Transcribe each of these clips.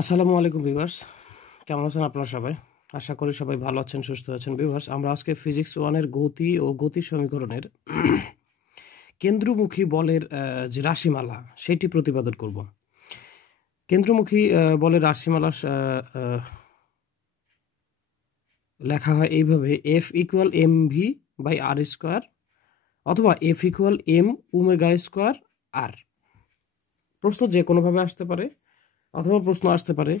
আসসালামু আলাইকুম ভিউয়ার্স, কেমন আছেন আপনারা সবাই? আশা করি সবাই ভালো আছেন, সুস্থ আছেন। ভিউয়ার্স, আমরা আজকে ফিজিক্স 1 এর গতি ও গতি সমীকরণের কেন্দ্রমুখী বলের যে রাশিমালা সেটি প্রতিপাদন করব। কেন্দ্রমুখী বলের রাশিমালা লেখা হয় এইভাবে: F equal M V by R square, অথবা F equal M omega square R. প্রশ্ন যে কোনোভাবে আসতে পারে, অথবা প্রশ্ন আসতে পারে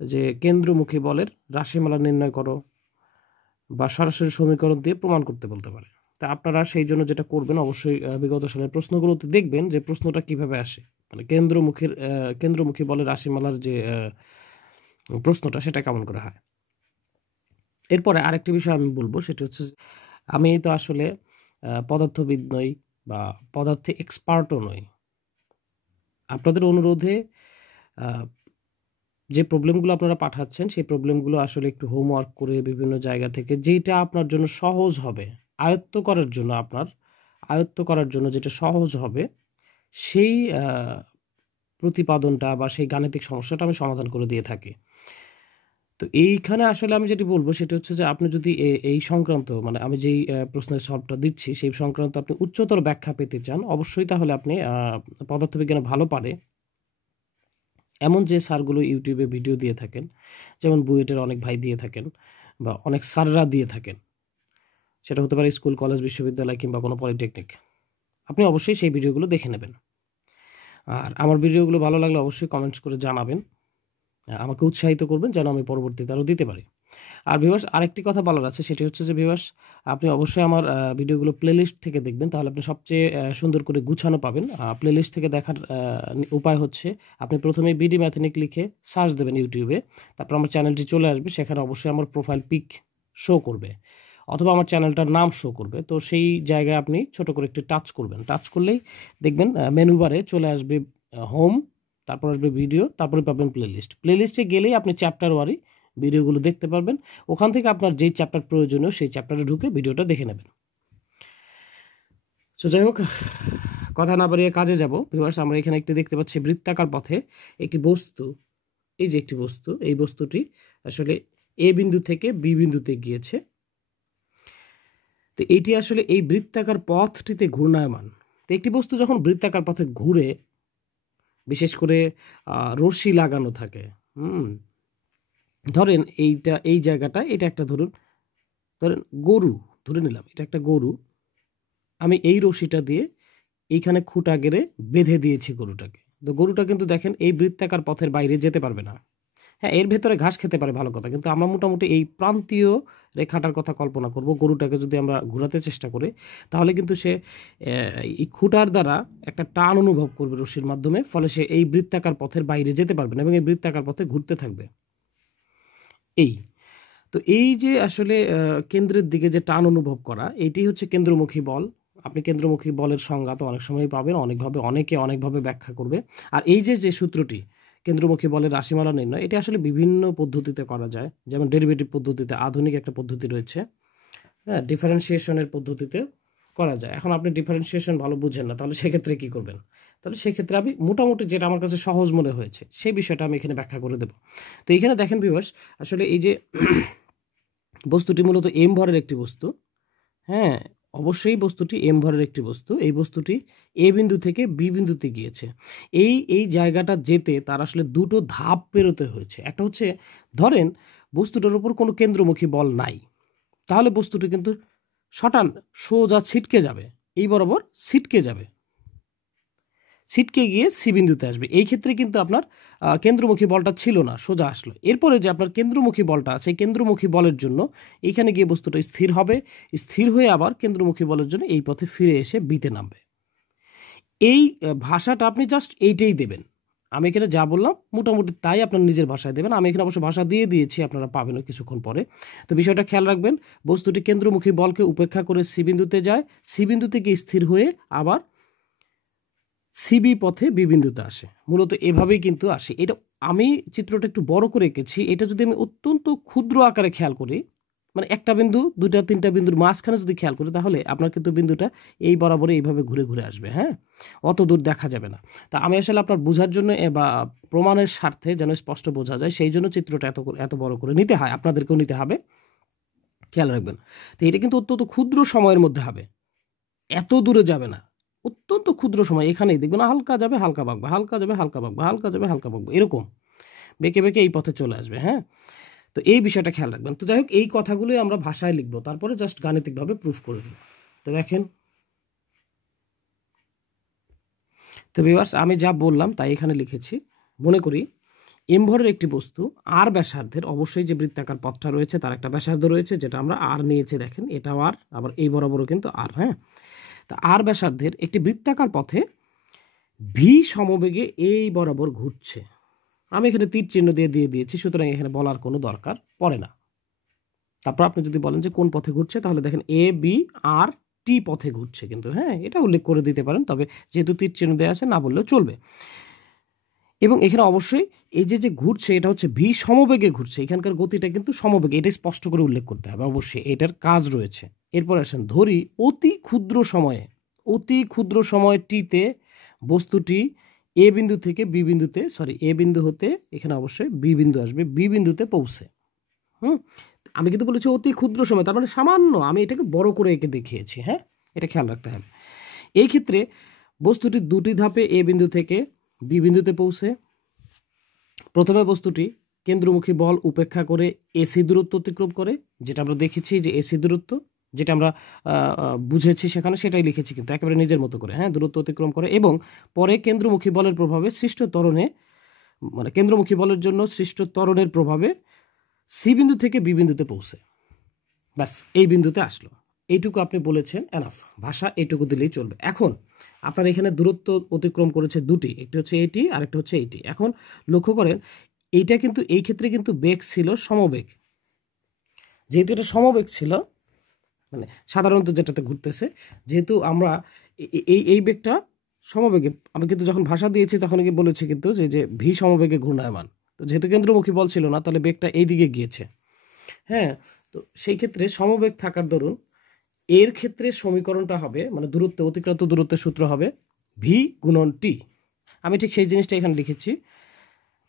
যে কেন্দ্রমুখী বলের রাশিমালা নির্ণয় করো, বা সরাসরি সমীকরণ দিয়ে প্রমাণ করতে বলতে পারে। তা আপনারা সেই জন্য যেটা করবেন, অবশ্যই বিগত সালের প্রশ্নগুলোতে দেখবেন যে প্রশ্নটা কিভাবে আসে, মানে কেন্দ্রমুখী বলের রাশিমালার যে প্রশ্নটা সেটা কেমন করে হয়। এরপরে আরেকটি বিষয় আমি বলবো, সেটা হচ্ছে আমি তো আসলে পদার্থবিদ নই বা পদার্থে এক্সপার্টও নই। আপনাদের অনুরোধে যে প্রবলেমগুলো আপনারা পাঠাচ্ছেন সেই প্রবলেমগুলো আসলে একটু হোমওয়ার্ক করে বিভিন্ন জায়গা থেকে যেটা আপনার জন্য সহজ হবে আয়ত্ত করার জন্য যেটা সহজ হবে, সেই প্রতিপাদনটা বা সেই গাণিতিক সমস্যাটা আমি সমাধান করে দিয়ে থাকি। তো এইখানে আসলে আমি যেটি বলবো সেটা হচ্ছে যে আপনি যদি এই সংক্রান্ত, মানে আমি যেই প্রশ্নের সলভটা দিচ্ছি সেই সংক্রান্ত আপনি উচ্চতর ব্যাখ্যা পেতে চান, অবশ্যই তাহলে আপনি পদার্থবিজ্ঞানে ভালো পারে এমন যে স্যারগুলো ইউটিউবে ভিডিও দিয়ে থাকেন, যেমন বুয়েটের অনেক ভাই দিয়ে থাকেন বা অনেক স্যাররা দিয়ে থাকেন, সেটা হতে পারে স্কুল, কলেজ, বিশ্ববিদ্যালয় কিংবা কোনো পলিটেকনিক, আপনি অবশ্যই সেই ভিডিওগুলো দেখে নেবেন। আর আমার ভিডিওগুলো ভালো লাগলে অবশ্যই কমেন্টস করে জানাবেন, আমাকে উৎসাহিত করবেন যেন আমি পরবর্তীতে আরও দিতে পারি। আর ভিউয়ার্স, আরেকটি কথা বলার আছে, সেটি হচ্ছে যে ভিউয়ার্স, আপনি অবশ্যই আমার ভিডিওগুলো প্লেলিস্ট থেকে দেখবেন, তাহলে আপনি সবচেয়ে সুন্দর করে গুছানো পাবেন। প্লেলিস্ট থেকে দেখার উপায় হচ্ছে আপনি প্রথমে বিডি ম্যাথনিক লিখে সার্চ দেবেন ইউটিউবে, তারপর আমার চ্যানেলটি চলে আসবে, সেখানে অবশ্যই আমার প্রোফাইল পিক শো করবে, অথবা আমার চ্যানেলটার নাম শো করবে। তো সেই জায়গায় আপনি ছোট করে একটি টাচ করবেন, টাচ করলেই দেখবেন মেনু বারে চলে আসবে হোম, তারপর আসবে ভিডিও, তারপরে পাবেন প্লেলিস্টে গেলেই আপনি চ্যাপ্টার ওয়ারি ভিডিওগুলো দেখতে পারবেন। ওখান থেকে আপনার যেই চ্যাপ্টার প্রয়োজনীয় সেই চ্যাপ্টারে ঢুকে ভিডিওটা দেখে নেবেন। তো যাই হোক, কথা না বাড়িয়ে কাজে যাব। ভিউয়ার্স, আমরা এখানে একটি দেখতে পাচ্ছি বৃত্তাকার পথে একটি বস্তু। এই যে একটি বস্তু, এই বস্তুটি আসলে এ বিন্দু থেকে বি বিন্দুতে গিয়েছে। তো এইটি আসলে এই বৃত্তাকার পথটিতে ঘূর্ণায়মান। তো একটি বস্তু যখন বৃত্তাকার পথে ঘুরে, বিশেষ করে রশ্মি লাগানো থাকে, ধরেন এই জায়গাটা, এটা একটা ধরুন গরু, ধরে নিলাম এটা একটা গরু, আমি এই রশিটা দিয়ে এইখানে খুঁটা গেড়ে বেঁধে দিয়েছি গরুটাকে। তো গরুটা কিন্তু দেখেন এই বৃত্তাকার পথের বাইরে যেতে পারবে না। হ্যাঁ, এর ভেতরে ঘাস খেতে পারে, ভালো কথা, কিন্তু আমরা মোটামুটি এই প্রান্তীয় রেখাটার কথা কল্পনা করব। গরুটাকে যদি আমরা ঘোরাতে চেষ্টা করি, তাহলে কিন্তু সে এই খুঁটার দ্বারা একটা টান অনুভব করবে রশির মাধ্যমে, ফলে সে এই বৃত্তাকার পথের বাইরে যেতে পারবে না এবং এই বৃত্তাকার পথে ঘুরতে থাকবে। তো এই যে আসলে কেন্দ্রের দিকে যে টান অনুভব করা, এইটাই হচ্ছে কেন্দ্রমুখী বল। আপনি কেন্দ্রমুখী বলের সংজ্ঞা তো অনেক সময় পাবেন, অনেকে অনেকভাবে ব্যাখ্যা করবে। আর এই যে সূত্রটি কেন্দ্রমুখী বলের রাশিমালা নির্ণয়, এটা আসলে বিভিন্ন পদ্ধতিতে করা যায়। যেমন ডেরিভেটিভ পদ্ধতিতে, আধুনিক একটা পদ্ধতি রয়েছে, হ্যাঁ, ডিফারেন্সিয়েশনের পদ্ধতিতে করা যায়। এখন আপনি ডিফারেন্সিয়েশন ভালো বুঝেন না, তাহলে সেক্ষেত্রে কি করবেন? তাহলে সেক্ষেত্রে আমি মোটামুটি যেটা আমার কাছে সহজ মনে হয়েছে সেই বিষয়টা আমি এখানে ব্যাখ্যা করে দেব। তো এখানে দেখেন ভিউয়ার্স, আসলে এই যে বস্তুটি মূলত এম ভরের একটি বস্তু। হ্যাঁ, অবশ্যই বস্তুটি এম ভরের একটি বস্তু। এই বস্তুটি এ বিন্দু থেকে বি বিন্দুতে গিয়েছে। এই জায়গাটা যেতে তার আসলে দুটো ধাপ পেরোতে হয়েছে। একটা হচ্ছে, ধরেন বস্তুটার উপর কোনো কেন্দ্রমুখী বল নাই, তাহলে বস্তুটি কিন্তু সোজা ছিটকে যাবে, এই বরাবর ছিটকে যাবে, ছিটকে গিয়ে সি বিন্দুতে আসবে। এই ক্ষেত্রে কিন্তু আপনার কেন্দ্রমুখী বলটা ছিল না, সোজা আসলো। এরপরে যে আপনার কেন্দ্রমুখী বলটা আছে, কেন্দ্রমুখী বলের জন্য এইখানে গিয়ে বস্তুটা স্থির হবে, স্থির হয়ে আবার কেন্দ্রমুখী বলের জন্য এই পথে ফিরে এসে বিতে নামবে। এই ভাষাটা আপনি জাস্ট এইটাই দেবেন। আমি এখানে যা বললাম মোটামুটি তাই আপনার নিজের ভাষায় দেবেন। আমি এখানে অবশ্য ভাষা দিয়ে দিয়েছি, আপনারা পাবেন কিছুক্ষণ পরে। তো বিষয়টা খেয়াল রাখবেন, বস্তুটি কেন্দ্রমুখী বলকে উপেক্ষা করে সি বিন্দুতে যায়, সি বিন্দু থেকে স্থির হয়ে আবার সিবি পথে বি বিন্দুতে আসে। মূলত এভাবেই কিন্তু আসে। এটা আমি চিত্রটা একটু বড় করে এঁকেছি। এটা যদি আমি অত্যন্ত ক্ষুদ্র আকারে খেয়াল করি, মানে একটা বিন্দু, দুইটা, তিনটা বিন্দুর মাঝখানে যদি খেয়াল করি, তাহলে আপনার কিন্তু বিন্দুটা এই বরাবর এইভাবে ঘুরে ঘুরে আসবে। হ্যাঁ, অত দূর দেখা যাবে না। তা আমি আসলে আপনার বোঝার জন্য বা প্রমাণের স্বার্থে যেন স্পষ্ট বোঝা যায়, সেই জন্য চিত্রটা এত বড় করে নিতে হয়, আপনাদেরকেও নিতে হবে, খেয়াল রাখবেন। তো এটা কিন্তু অত্যন্ত ক্ষুদ্র সময়ের মধ্যে হবে, এত দূরে যাবে না, অত্যন্ত ক্ষুদ্র সময়। এখানেই দেখবেন হালকা যাবে, হালকা বাঁকবে, হালকা যাবে, হালকা বাঁকবে, হালকা যাবে, হালকা বাঁকবে, এরকম বেঁকে বেঁকে এই পথে চলে আসবে। হ্যাঁ, তো এই বিষয়টা খেয়াল রাখবেন। তো যাই হোক, এই কথাগুলোই আমরা ভাষায় লিখবো, তারপরে জাস্ট গাণিতিকভাবে প্রুফ করে দেব। তো দেখেন, তো ভিউয়ার্স, আমি যা বললাম তাই এখানে লিখেছি। মনে করি এম ভরের একটি বস্তু আর ব্যাসার্ধের, অবশ্যই যে বৃত্তাকার পথটা রয়েছে তার একটা ব্যাসার্ধ রয়েছে, যেটা আমরা আর নিয়েছি, দেখেন এটাও আর, আবার এই বরাবরও কিন্তু আর। হ্যাঁ, তা আর ব্যাসার্ধের একটি বৃত্তাকার পথে ভি সমবেগে এই বরাবর ঘুরছে। আমি এখানে তীর চিহ্ন দিয়ে দিয়েছি, সুতরাং এখানে বলার কোনো দরকার পড়ে না। তারপর আপনি যদি বলেন যে কোন পথে ঘুরছে, তাহলে দেখেন এ বি আর টি পথে ঘুরছে, কিন্তু হ্যাঁ এটা উল্লেখ করে দিতে পারেন, তবে যেহেতু তীর চিহ্ন দেওয়া আছে না বললেও চলবে। এবং এখানে অবশ্যই এই যে ঘুরছে এটা হচ্ছে ভি সমবেগে ঘুরছে, এখানকার গতিটা কিন্তু সমবেগে, এটা স্পষ্ট করে উল্লেখ করতে হবে, অবশ্যই এটার কাজ রয়েছে। এরপর আসেন, ধরি অতি ক্ষুদ্র সময়ে টিতে বস্তুটি এ বিন্দু থেকে বি বিন্দুতে, এ বিন্দু হতে এখানে অবশ্যই বি বিন্দু আসবে, বি বিন্দুতে পৌঁছে। আমি কিন্তু বলেছি অতি ক্ষুদ্র সময়, তার মানে সামান্য, আমি এটাকে বড় করে এঁকে দেখিয়েছি। হ্যাঁ, এটা খেয়াল রাখতে হবে। এই ক্ষেত্রে বস্তুটি দুটি ধাপে এ বিন্দু থেকে বি বিন্দুতে পৌঁছে। প্রথমে বস্তুটি কেন্দ্রমুখী বল উপেক্ষা করে এসি দূরত্ব অতিক্রম করে, যেটা আমরা দেখেছি যে এসি দূরত্ব, যেটা আমরা বুঝেছি সেখানে, সেটাই লিখেছি কিন্তু একেবারে নিজের মতো করে। হ্যাঁ, দূরত্ব অতিক্রম করে এবং পরে কেন্দ্রমুখী বলের প্রভাবে সৃষ্ট ত্বরণে, মানে কেন্দ্রমুখী বলের জন্য সৃষ্ট ত্বরণের প্রভাবে সি বিন্দু থেকে বি বিন্দুতে পৌঁছে। ব্যাস, এই বিন্দুতে আসলো। এইটুকু আপনি বলেছেন, এনাফ, ভাষা এইটুকু দিলেই চলবে। এখন আপনার এখানে দূরত্ব অতিক্রম করেছে দুটি, একটি হচ্ছে এইটি আর একটা হচ্ছে এইটি। এখন লক্ষ্য করেন, এইটা কিন্তু এই ক্ষেত্রে কিন্তু বেগ ছিল সমবেগ, যেহেতু এটা সমবেগ ছিল, মানে সাধারণত যেটাতে ঘুরতেছে, যেহেতু আমরা এই বেগটা সমবেগে, আমি কিন্তু যখন ভাষা দিয়েছি তখন কি বলেছি কিন্তু যে ভি সমবেগে ঘূর্ণায়মান, তো যেহেতু কেন্দ্রমুখী বল ছিল না, তাহলে বেগটা এই দিকে গিয়েছে। হ্যাঁ, তো সেই ক্ষেত্রে সমবেগ থাকার দরুন এর ক্ষেত্রে সমীকরণটা হবে, মানে দূরত্ব, অতিক্রান্ত দূরত্বের সূত্র হবে ভি গুণন টি। আমি ঠিক সেই জিনিসটা এখানে লিখেছি।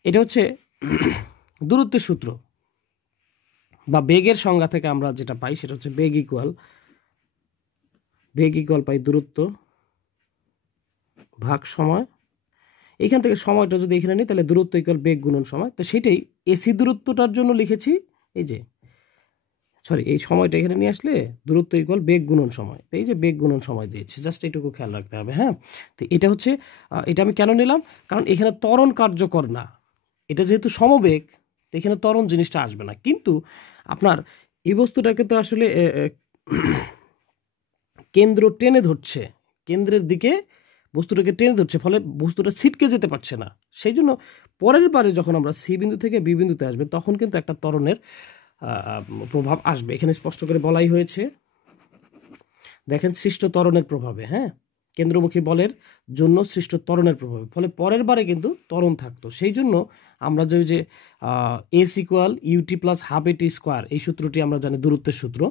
এটা হচ্ছে দূরত্বের সূত্র বা বেগের সংজ্ঞা থেকে আমরা যেটা পাই সেটা হচ্ছে বেগ ইকুয়াল পাই দূরত্ব ভাগ সময়। এইখান থেকে সময়টা যদি এখানে নিই, তাহলে দূরত্ব ইকুয়াল বেগ গুণন সময়। তো সেটাই এসি দূরত্বটার জন্য লিখেছি, এই যে এই সময়টা এখানে নিয়ে আসলে দূরত্ব ইকুয়াল বেগ গুণন সময়, তো এই যে বেগ গুণন সময় দিয়েছে, জাস্ট এইটুকু খেয়াল রাখতে হবে। হ্যাঁ, তো এটা হচ্ছে, এটা আমি কেন নিলাম, কারণ এখানে ত্বরণ কার্যকর না, এটা যেহেতু সমবেগ, তো এখানে ত্বরণ জিনিসটা আসবে না। কিন্তু আপনার এই বস্তুটাকে তো আসলে কেন্দ্র টেনে ধরছে, কেন্দ্রের দিকে বস্তুটাকে টেনে ধরছে, ফলে বস্তুটা ছিটকে যেতে পারছে না। সেই জন্য পরের বারে যখন আমরা সি বিন্দু থেকে বি বিন্দুতে আসবে, তখন কিন্তু একটা ত্বরণের প্রভাব আসবে। এখানে স্পষ্ট করে বলাই হয়েছে, দেখেন, সৃষ্ট ত্বরণের প্রভাবে। হ্যাঁ, কেন্দ্রমুখী বলের জন্য সৃষ্ট ত্বরণের প্রভাবে, ফলে পরের বারে কিন্তু ত্বরণ থাকতো। সেই জন্য আমরা যে s equal u t plus half a t square, এই সূত্রটি আমরা জানি দূরত্বের সূত্র।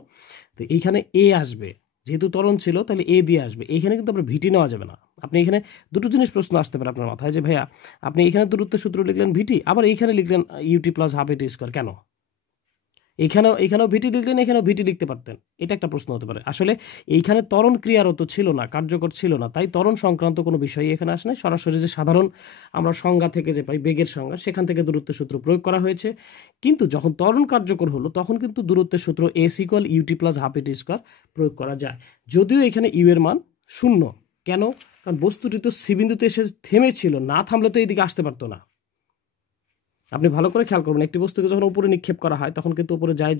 তো এইখানে এ আসবে, যেহেতু ত্বরণ ছিল তাহলে এ দিয়ে আসবে। এইখানে কিন্তু আমরা ভিটি নেওয়া যাবে না। আপনি এখানে দুটো জিনিস প্রশ্ন আসতে পারে আপনার মাথায়, যে ভাইয়া আপনি এখানে দূরত্বের সূত্র লিখলেন ভিটি, আবার এইখানে লিখলেন UT plus half a t square, কেন? এখানেও ভিটি লিখলেন, এখানেও ভিটি লিখতে পারতেন, এটা একটা প্রশ্ন হতে পারে। আসলে এইখানে ত্বরণ ক্রিয়ারত ছিল না, কার্যকর ছিল না, তাই ত্বরণ সংক্রান্ত কোনো বিষয় এখানে আসে না। সরাসরি যে সাধারণ আমরা সংজ্ঞা থেকে যে পাই বেগের সংজ্ঞা, সেখান থেকে দূরত্বের সূত্র প্রয়োগ করা হয়েছে। কিন্তু যখন ত্বরণ কার্যকর হলো, তখন কিন্তু দূরত্বের সূত্র s equal u t plus half a t square প্রয়োগ করা যায়, যদিও এখানে ইউ এর মান 0। কেন? কারণ বস্তুটি তো সি বিন্দুতে এসে থেমেছিল, না থামলে তো এইদিকে আসতে পারতো না। আপনি ভালো করে খেয়াল করবেন, একটি বস্তুকে যখন উপরে নিক্ষেপ করা হয়, তখন কিন্তু উপরে যায়,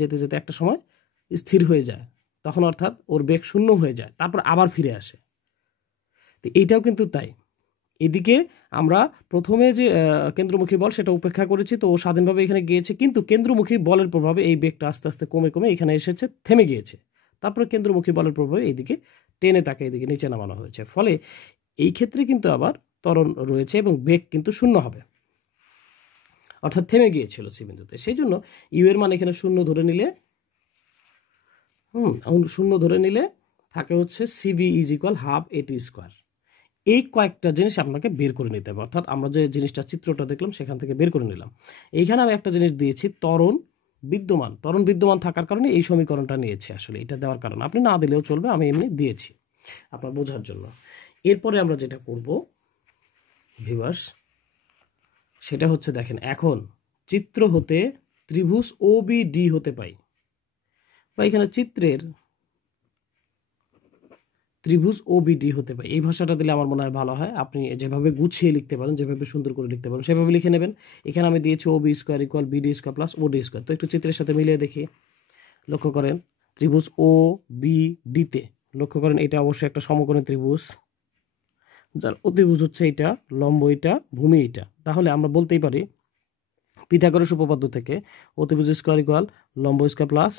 যেতে যেতে একটা সময় স্থির হয়ে যায়, তখন অর্থাৎ ওর বেগ 0 হয়ে যায়, তারপর আবার ফিরে আসে। তো এইটাও কিন্তু তাই। এদিকে আমরা প্রথমে যে কেন্দ্রমুখী বল সেটা উপেক্ষা করেছি, তো ও স্বাধীনভাবে এখানে গিয়েছে, কিন্তু কেন্দ্রমুখী বলের প্রভাবে এই বেগটা আস্তে আস্তে কমে এখানে এসেছে, থেমে গিয়েছে। তারপরে কেন্দ্রমুখী বলের প্রভাবে এইদিকে টেনে তাকে এদিকে নিচে নামানো হয়েছে, ফলে এই ক্ষেত্রে কিন্তু আবার ত্বরণ রয়েছে এবং বেগ কিন্তু 0 হবে। অর্থাৎ থেমে গিয়েছিল সি বিন্দুতে। সেই জন্য ইউ এর মান এখানে শূন্য ধরে নিলে শূন্য ধরে নিলে থাকে হচ্ছে CB is equal half a t square. এই কয়েকটা জিনিস আপনাকে বের করে নিতে হবে, অর্থাৎ আমরা যে জিনিসটা চিত্রটা দেখলাম সেখান থেকে বের করে নিলাম। এইখানে আমি একটা জিনিস দিয়েছি, ত্বরণ বিদ্যমান থাকার কারণে এই সমীকরণটা নিয়েছি। আসলে এটা দেওয়ার কারণে আপনি না দিলেও চলবে, আমি এমনি দিয়েছি আপনার বোঝার জন্য। এরপরে আমরা যেটা করব ভিউয়ার্স, সেটা হচ্ছে দেখেন, এখন চিত্র হতে ত্রিভুজ ও বি ডি হতে পাই, বা এখানে চিত্রের ত্রিভুজ ও বি ডি হতে পাই, এই ভাষাটা দিলে আমার মনে হয় ভালো হয়। আপনি যেভাবে গুছিয়ে লিখতে পারেন, যেভাবে সুন্দর করে লিখতে পারেন সেভাবে লিখে নেবেন। এখানে আমি দিয়েছি O B square equal BD square plus O D square. তো একটু চিত্রের সাথে মিলিয়ে দেখি। লক্ষ্য করেন ত্রিভুজ ও বি ডিতে, লক্ষ্য করেন এটা অবশ্যই একটা সমকোণী ত্রিভুজ, যার অতিভুজ হচ্ছে এটা, লম্ব এটা, ভূমি এটা। তাহলে আমরা বলতেই পারি পিথাগোরাস উপপাদ্য থেকে অতিভুজ স্কোয়ার ইকুয়াল লম্ব স্কোয়ার প্লাস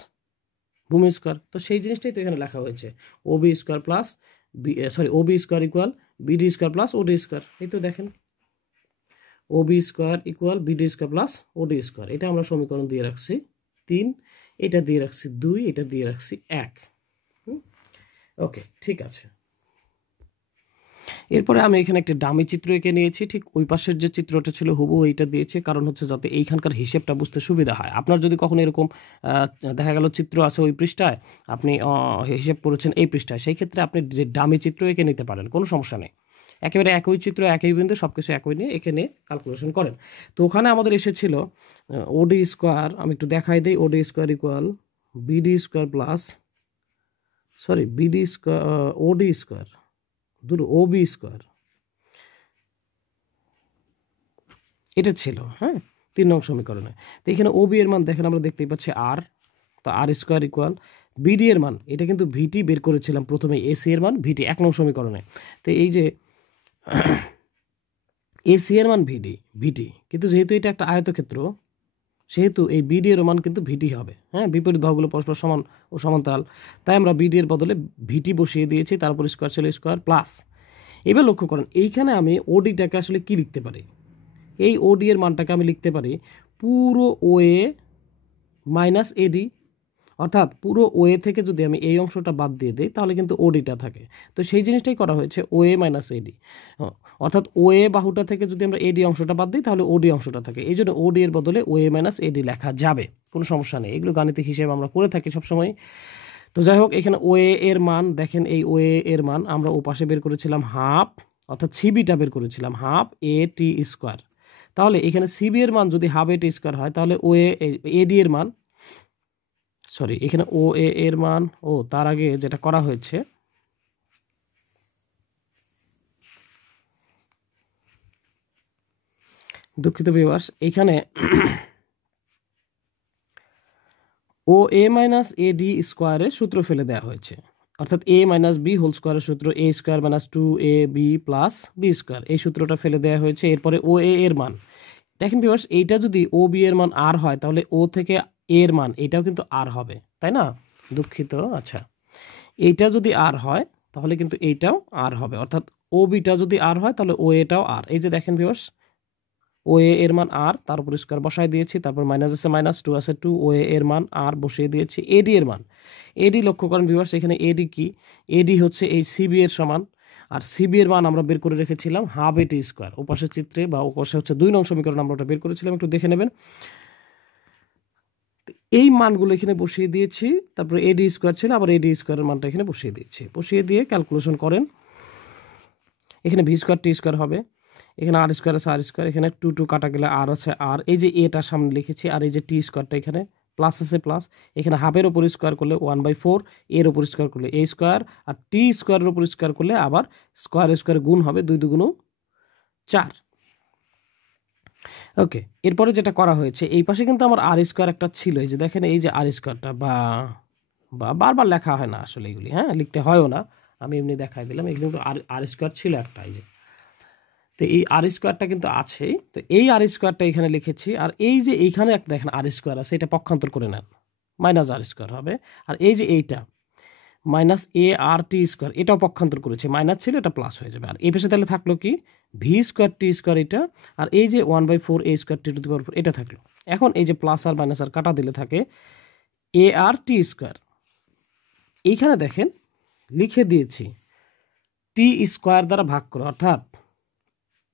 ভূমি স্কোয়ার। তো সেই জিনিসটাই তো এখানে লেখা হয়েছে, O B square plus O B square equal BD square plus OD square. এই তো দেখেন, O B square equal BD square plus OD square. এটা আমরা সমীকরণ দিয়ে রাখছি 3, এটা দিয়ে রাখছি 2, এটা দিয়ে রাখছি 1। ওকে, ঠিক আছে। এরপরে আমি এখানে একটি ডামি চিত্র এঁকে নিয়েছি, ঠিক ওই পাশের যে চিত্রটা ছিল হুবহু এইটা দিয়েছি, কারণ হচ্ছে যাতে এইখানকার হিসেবটা বুঝতে সুবিধা হয়। আপনার যদি কখনো এরকম দেখা গেল চিত্র আছে ওই পৃষ্ঠায়, আপনি হিসেব করেছেন এই পৃষ্ঠায়, সেই ক্ষেত্রে আপনি ডামি চিত্র এঁকে নিতে পারেন, কোনো সমস্যা নেই। একেবারে একই চিত্র, একই বিন্দু, সব কিছু একই নিয়ে এখানে ক্যালকুলেশন করেন। তো ওখানে আমাদের এসেছিল ওডি স্কোয়ার, আমি একটু দেখাই দিই, OD square equal BD square plus BD square OD square O B square, এটা ছিল। হ্যাঁ, 3 নং সমীকরণে। তো এখানে ও বি এর মান দেখেন, আমরা দেখতেই পাচ্ছি আর, তো আর স্কোয়ার ইকুয়াল বিডি এর মান, এটা কিন্তু ভিটি বের করেছিলাম প্রথমে, এসি এর মান ভিটি 1 নং সমীকরণে। তো এই যে এসি এর মান ভিটি, কিন্তু যেহেতু এটা একটা আয়তক্ষেত্র সেহেতু এই বিডি এর মান কিন্তু ভিটি হবে। হ্যাঁ, বিপরীত বাহুগুলো পরস্পর সমান ও সমান্তরাল, তাই আমরা বিডি এর বদলে ভিটি বসিয়ে দিয়েছি, তারপর স্কোয়ার ছিল স্কোয়ার প্লাস। এবার লক্ষ্য করেন এইখানে আমি ওডিটাকে আসলে কি লিখতে পারি, এই ওডি এর মানটাকে আমি লিখতে পারি পুরো ওএ মাইনাস এডি, অর্থাৎ পুরো ওএ থেকে যদি আমি এই অংশটা বাদ দিয়ে দিই তাহলে কিন্তু ওডিটা থাকে। তো সেই জিনিসটাই করা হয়েছে, ওএ মাইনাস এডি, অর্থাৎ ওএ বাহুটা থেকে যদি আমরা এডি অংশটা বাদ দিই তাহলে ওডি অংশটা থাকে। এই জন্য ওডি এর বদলে ওএ মাইনাস এডি লেখা যাবে, কোনো সমস্যা নেই। এগুলো গাণিতিক হিসেবে আমরা করে থাকি সবসময়। তো যাই হোক, এখানে ওএ এর মান দেখেন, এই ওএ এর মান আমরা ও পাশে বের করেছিলাম হাফ, অর্থাৎ সিবিটা বের করেছিলাম হাফ এ টি স্কোয়ার। তাহলে এখানে সিবি এর মান যদি হাফ এ টি স্কোয়ার হয়, তাহলে এডি এর মান, এখানে ও এর মান, তার আগে যেটা করা হয়েছে, দুঃখিত ভিউয়ার্স, এখানে ও এ মাইনাস এ ডি স্কোয়ারের সূত্র ফেলে দেওয়া হয়েছে, অর্থাৎ এ মাইনাস বি হোল স্কোয়ারের সূত্র, A square minus 2ab plus B square, এই সূত্রটা ফেলে দেওয়া হয়েছে। এরপরে ও এর মান দেখেন ভিউয়ার্স, এইটা যদি ও বি এর মান আর হয় তাহলে ও থেকে এর মান এটাও কিন্তু আর হবে, তাই না? দুঃখিত, আচ্ছা, এইটা যদি আর হয় তাহলে কিন্তু এইটাও আর হবে, অর্থাৎ ও বিটা যদি আর হয় তাহলে ও এটাও আর। এই যে দেখেন ভিউয়ার্স, ও এর মান আর, তার উপর স্কোয়ার বসাই দিয়েছি, তারপর মাইনাস আছে মাইনাস, 2 আছে 2, ও এর মান আর বসিয়ে দিয়েছি। এডি এর মান, এডি লক্ষ্য করেন ভিউয়ার্স, এখানে এডি কি, এডি হচ্ছে এই সিবি এর সমান, আর সিবি এর মান আমরা বের করে রেখেছিলাম হাফ এটি স্কোয়ার। ওপাশের চিত্রে বা ওপাশে হচ্ছে 2 নং সমীকরণ আমরা ওটা বের করেছিলাম, একটু দেখে নেবেন। এই মানগুলো এখানে বসিয়ে দিয়েছি, তারপরে এডি স্কোয়ার ছিল, আবার এডি স্কোয়ারের মানটা এখানে বসিয়ে দিয়েছি। বসিয়ে দিয়ে ক্যালকুলেশন করেন, এখানে ভি স্কোয়ার টি স্কোয়ার হবে, এখানে আর স্কোয়ার আছে আর স্কোয়ার, এখানে 2 কাটা গেলে আর আছে আর, এই যে এটার সামনে লিখেছি, আর এই যে টি স্কোয়ারটা এখানে প্লাস আছে প্লাস, এখানে হাফের ওপর স্কোয়ার করলে 1/4, এর ওপর স্কোয়ার করলে এ স্কোয়ার, আর টি স্কোয়ারের ওপর স্কোয়ার করলে আবার স্কোয়ার গুণ হবে, 2 2 4। ওকে, এরপরে যেটা করা হয়েছে, এই পাশে কিন্তু আমার আর স্কোয়ার একটা ছিল, এই যে দেখেন, এই যে আর স্কোয়ারটা, বা বারবার লেখা হয় না আসলে এগুলি, হ্যাঁ, লিখতে হয়ও না, আমি এমনি দেখাই দিলাম, এগুলো কিন্তু আর স্কোয়ার ছিল একটা, এই যে, তো এই আর স্কোয়ারটা কিন্তু আছেই। তো এই আর স্কোয়ারটা এখানে লিখেছি, আর এই যে এইখানে একটা দেখেন আর স্কোয়ার আছে, এটা পক্ষান্তর করে নেন, মাইনাস আর স্কোয়ার হবে। আর এই যে এইটা মাইনাস এ আর টি স্কোয়ার, এটাও পক্ষান্তর করেছে, মাইনাস ছিল, এটা প্লাস হয়ে যাবে। আর এই পাশে তাহলে থাকলো কি ভি স্কোয়ার টি স্কোয়ার এটা, আর এই যে 1/4 এ স্কোয়ার টি টু দি পাওয়ার 4 এটা থাকলো। এখন এই যে প্লাস আর মাইনাস আর কাটা দিলে থাকে এ আর টি স্কোয়ার। এইখানে দেখেন লিখে দিয়েছি টি স্কোয়ার দ্বারা ভাগ করো, অর্থাৎ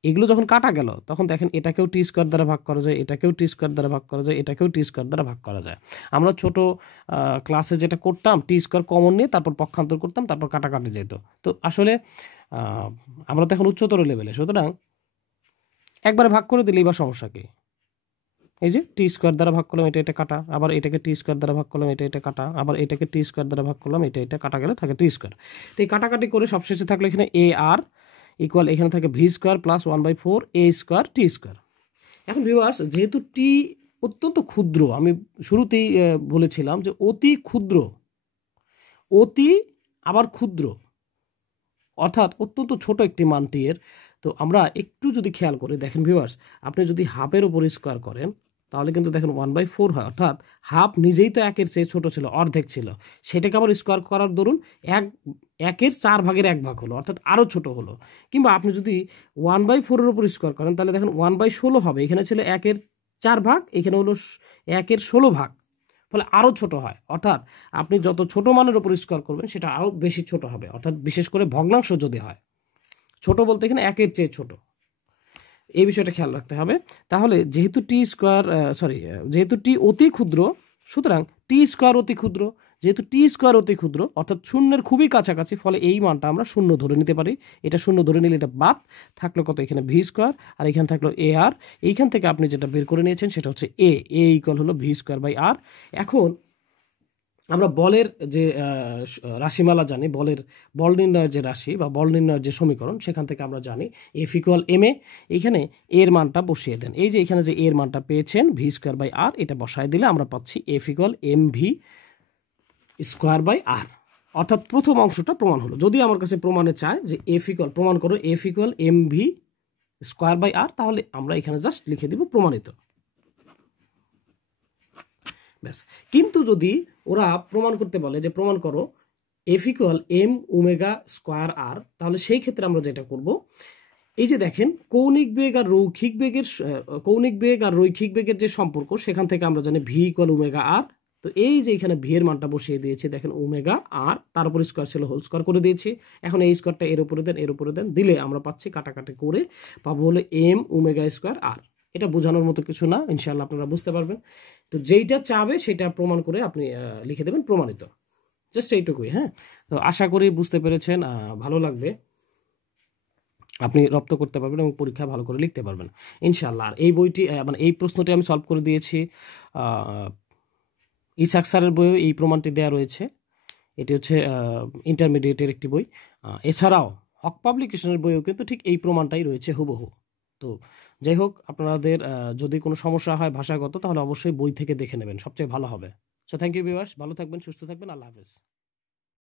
এগুলো যখন কাটা গেল তখন দেখেন এটাকেও টি স্কোয়ার দ্বারা ভাগ করা যায়, এটাকেও টি স্কোয়ার দ্বারা ভাগ করা যায়, এটাকেও টি স্কোয়ার দ্বারা ভাগ করা যায়। আমরা ছোট ক্লাসে যেটা করতাম টি স্কোয়ার কমন নিয়ে তারপর পক্ষান্তর করতাম, তারপর কাটাকাটি যেত। তো আসলে আমরা তো এখন উচ্চতর লেভেলে, সুতরাং একবারে ভাগ করে দিলেই বা সমস্যা কি? এই যে টি স্কোয়ার দ্বারা ভাগ করলাম, এটা এটা কাটা, আবার এটাকে টি স্কোয়ার দ্বারা ভাগ করলাম, এটা এটা কাটা, আবার এটাকে টি স্কোয়ার দ্বারা ভাগ করলাম, এটা এটা কাটা গেলে থাকে টি স্কোয়ার। তো এই কাটাকাটি করে সবশেষে থাকলো এখানে এ আর ইকুয়াল এখানে থাকে ভি স্কোয়ার প্লাস 1/4 এ স্কোয়ার টি স্কোয়ার। এখন ভিউয়ার্স, যেহেতু টি অত্যন্ত ক্ষুদ্র, আমি শুরুতেই বলেছিলাম যে অতি ক্ষুদ্র, অতি আবার ক্ষুদ্র, অর্থাৎ অত্যন্ত ছোট একটি মান টি এর। তো আমরা একটু যদি খেয়াল করি, দেখেন ভিউয়ার্স, আপনি যদি হাফের উপর স্কোয়ার করেন তাহলে কিন্তু দেখেন 1/4 হয়, অর্থাৎ হাফ নিজেই তো একের চেয়ে ছোট ছিল, অর্ধেক ছিল, সেটাকে আবার স্কোয়ার করার দরুন একের 4/1 হলো, অর্থাৎ আরও ছোট হলো। কিংবা আপনি যদি 1/4 উপর স্কোয়ার করেন তাহলে দেখেন 1/16 হবে, এখানে ছিল 1/4, এখানে হলো 1/16, ফলে আরও ছোট হয়। অর্থাৎ আপনি যত ছোট মানের উপর স্কোয়ার করবেন সেটা আরও বেশি ছোট হবে, অর্থাৎ বিশেষ করে ভগ্নাংশ যদি হয়, ছোট বলতে এখানে একের চেয়ে ছোট, এই বিষয়টা খেয়াল রাখতে হবে। তাহলে যেহেতু যেহেতু টি অতি ক্ষুদ্র, সুতরাং টি স্কোয়ার অতি ক্ষুদ্র, যেহেতু টি স্কোয়ার অতি ক্ষুদ্র অর্থাৎ শূন্যের খুবই কাছাকাছি, ফলে এই মানটা আমরা শূন্য ধরে নিতে পারি। এটা শূন্য ধরে নিলে এটা বাদ থাকলো কত, এখানে ভি স্কোয়ার, আর এখানে থাকলো এ আর। এইখান থেকে আপনি যেটা বের করে নিয়েছেন সেটা হচ্ছে এ ইকুয়াল হলো ভি স্কোয়ার বাই আর। এখন আমরা বলের যে রাশিমালা জানি, বল নির্ণয়ের যে রাশি বা বল নির্ণয়ের যে সমীকরণ, সেখান থেকে আমরা জানি এফ ইকুয়াল এম এ। এইখানে এর মানটা বসিয়ে দেন, এই যে এখানে যে এর মানটা পেয়েছেন ভি স্কোয়ার বাই আর, এটা বসায় দিলে আমরা পাচ্ছি F equal M V square by R. অর্থাৎ প্রথম অংশটা প্রমাণ হলো। যদি আমার কাছে প্রমাণে চায় যে এফ ইকুয়াল, প্রমাণ করো F equal M V square by R, তাহলে আমরা এখানে জাস্ট লিখে দিব প্রমাণিত, ব্যাস। কিন্তু যদি ওরা প্রমাণ করতে বলে যে প্রমাণ করো F equal M omega square R, তাহলে সেই ক্ষেত্রে আমরা যেটা করব, এই যে দেখেন কৌণিক বেগ আর রৈখিক বেগের যে সম্পর্ক, সেখান থেকে আমরা জানি ভি ইকুয়াল ওমেগা আর। তো এই যে এখানে ভি এর মানটা বসিয়ে দিয়েছি, দেখেন ওমেগা আর, তার উপর স্কোয়ার ছিল, হোল স্কোয়ার করে দিয়েছি। এখন এই স্কোয়ারটা এর উপরে দেন, এর উপরে দেন, দিলে আমরা পাচ্ছি কাটাকাটি করে পাবো হলো এম ওমেগা স্কোয়ার আর। এটা বোঝানোর মতো কিছু না, ইনশাআল্লাহ আপনারা বুঝতে পারবেন। তো যেইটা চাবে সেটা প্রমাণ করে আপনি লিখে দেবেন প্রমাণিত, জাস্ট এইটুকুই। হ্যাঁ, তো আশা করি বুঝতে পেরেছেন, ভালো লাগবে, আপনি রপ্ত করতে পারবেন এবং পরীক্ষা ভালো করে লিখতে পারবেন ইনশাআল্লাহ। আর এই বইটি মানে এই প্রশ্নটি আমি সলভ করে দিয়েছি, ইসাক স্যারের বইও এই প্রমাণটি দেওয়া রয়েছে। এটি হচ্ছে ইন্টারমিডিয়েটের একটি বই। এছাড়াও হক পাবলিকেশনের বইও কিন্তু ঠিক এই প্রমাণটাই রয়েছে হুবহু। তো যাই হোক, আপনাদের যদি কোনো সমস্যা হয় ভাষাগত, তাহলে অবশ্যই বই থেকে দেখে নেবেন, সবচেয়ে ভালো হবে। সো থ্যাংক ইউ ভিউয়ার্স, ভালো থাকবেন, সুস্থ থাকবেন, আল্লাহ হাফেজ।